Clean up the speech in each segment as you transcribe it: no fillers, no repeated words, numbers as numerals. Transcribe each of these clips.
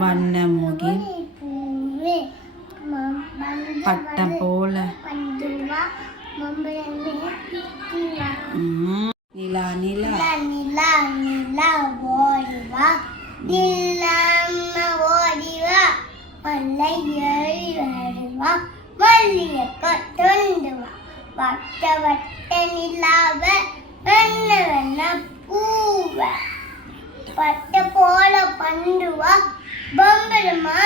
வண்ணமுகில் பட்டம் போல நிலா நிலா நிலா நிலா ஓடிவா நிலாம ஓடிவா மல்லை ஏறி வருவா மல்லிய கொண்டுவா வட்ட வட்ட நிலாவ வெண்ண வெண்ண பூவ பட்ட போல பண்ணுவா பொம்பளமா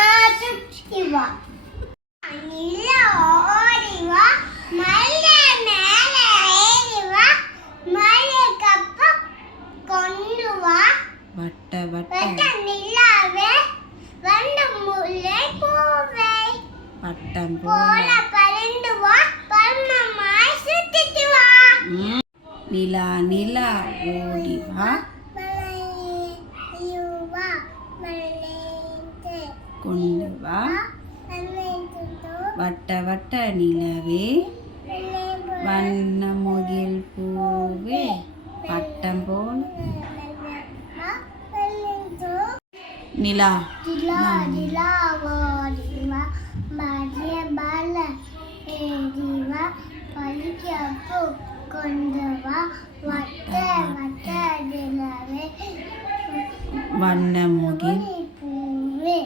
சுற்றிவா நிலா ஓடிவா மல்லை மேல ஏறிவா மல்லிய கப்ப கொண்டுவா வட்ட வட்ட வட்ட நிலாவே வண்ண முல்லை பூவே பட்டம் போல பறந்து வா பர்மமாய் சுத்திட்டு வா நிலா நிலா ஓடி வா மலையுவா மலைந்து கொண்டு வா வட்ட வட்ட நிலவே வண்ணமுகில் பூவே பட்டம் போல நிலா நிலா நிலா ஓடிவா மரிய பால ஏறிவா பலிக்கப்போ கொண்டு வா வட்ட வட்ட நிலவே வண்ணமுகில் பூவே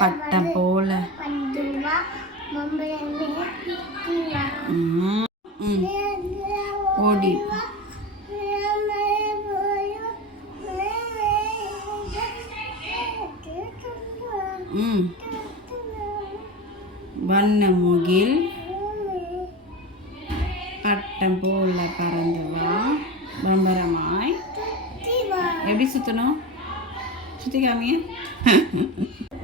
பட்டம் போல பந்துவா மம்பளமே சுத்திவா ஓடி வண்ணமுகில் பட்டம் போல பறந்து வா பம்பரமாய் எப்படி சுற்றணும் சுற்றி காமிய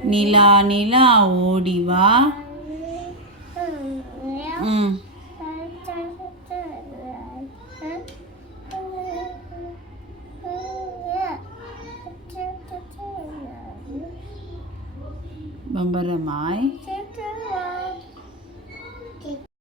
நிலா நிலா ஓடி வா பம்பரமாய்